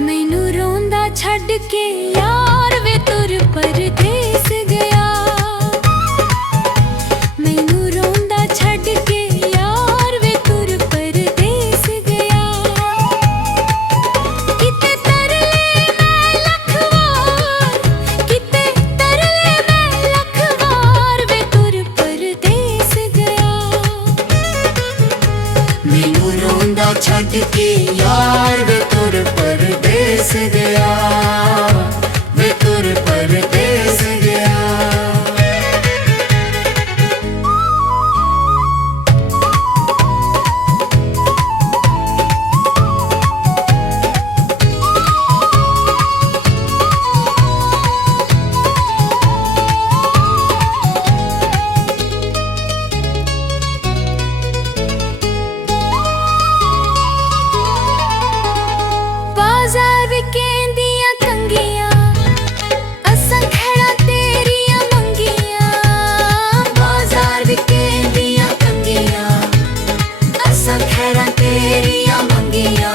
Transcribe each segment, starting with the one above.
मैनू रोंदा छड्ड के यार वे तुर परदेस गया। मैनू रोंदा छड्ड के यार वे तुर परदेस गया। किते तरले मैं लख वार, किते तरले मैं लख वार वे तुर परदेस गया। मैनू रोंदा छड्ड के यार वे तुर परदेस गया, वे तुर परदेस गया। बाजार विकेंदियां कंगियां, असां खैड़ा तेरियां मंगियां। बाजार विकेंदियां कंगियां, असां खैड़ा तेरियां मंगियां।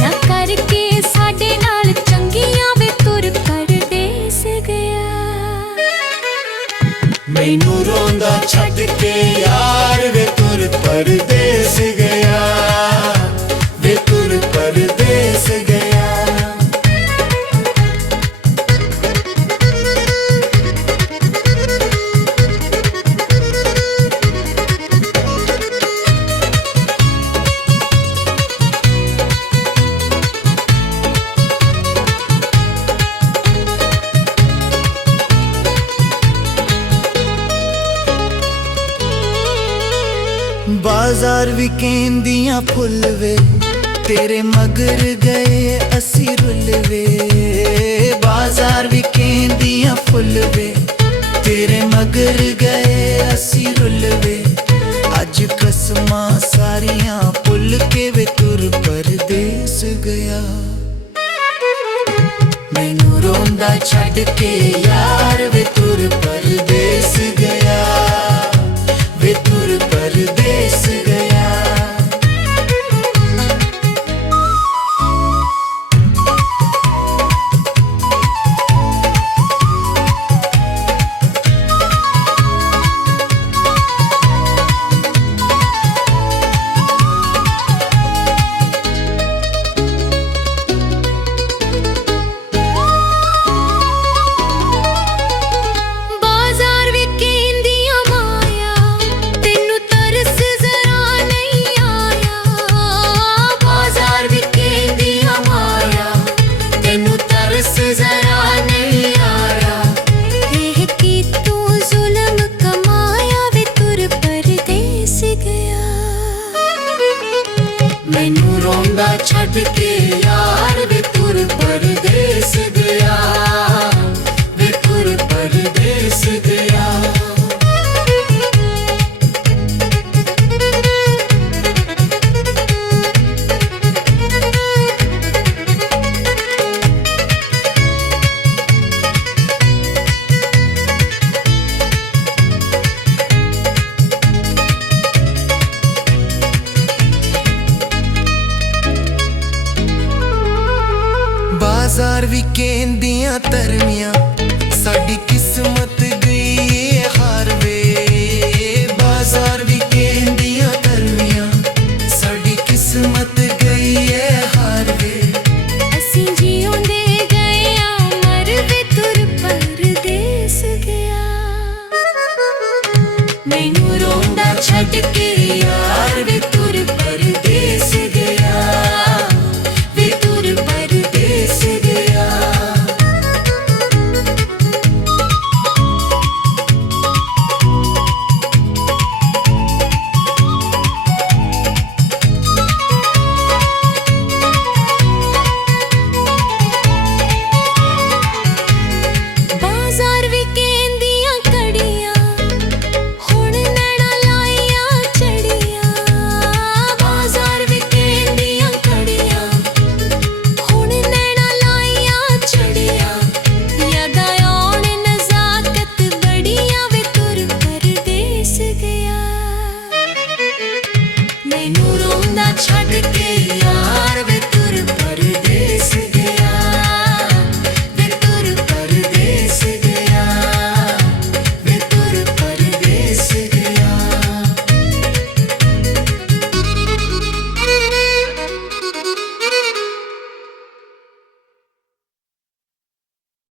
ना करके साडे नाल चंगियां वे तुर परदेस गया। मैनू रोंदा छड्ड के यार वे तुर परदेस गया, वे तुर परदेस गया। बाजार विकेंदियां फुल वे, तेरे मगर गए असी रुल वे। बाजार विकेंदियां फुल वे, तेरे मगर गए असी रुल वे। अज कसमां सारियां भुल के वे तुर परदेस गया। मैनू रोंदा छड्ड के यार वे तुर परदेस गया, वे तुर परदेस गया। बाजार विकेंदियां माया, तेनू तरस जरा नहीं आया। बाजार विकेंदियां माया, तेनू तरस जरा नहीं आया। एह की तू जुल्म कमाया वे तुर परदेस गया। मैनू रोंदा छड्ड के यार वे तुर परदेस गया, वे तुर परदेस गया। बाजार विकेंदियां तरमियां, साडी